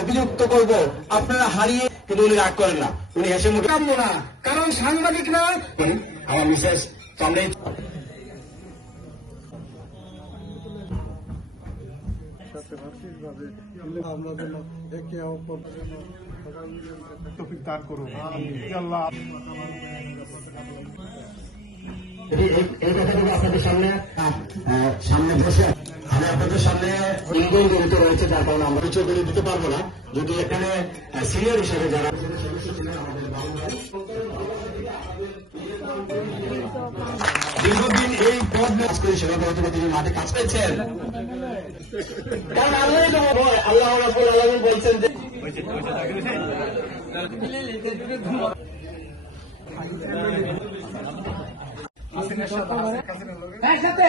অভিযুক্ত করব, আপনারা হারিয়ে, কিন্তু উনি রাগ করেন না, উনি হেসে মুখে কামবো না, কারণ সাংবাদিকরা আমার মিসেস সামনে আমরা যেন একে অপরের জন্য তৌফিক দান করুন। আল্লাহ এই কথাটুকু আপনাদের সামনে বসে আমি আপনাদের সামনে লিগেল জড়িত রয়েছে, যার কারণে আমরা কিছু বলে দিতে পারবো না। যদি এখানে সিনিয়র হিসেবে যারা দীর্ঘদিন এই পদ কাজ করে সেবা করতে তিনি মাঠে কাজ পেয়েছেন, কারণ আল্লাহ রাব্বুল আলামিন বলছেন যে একসাথে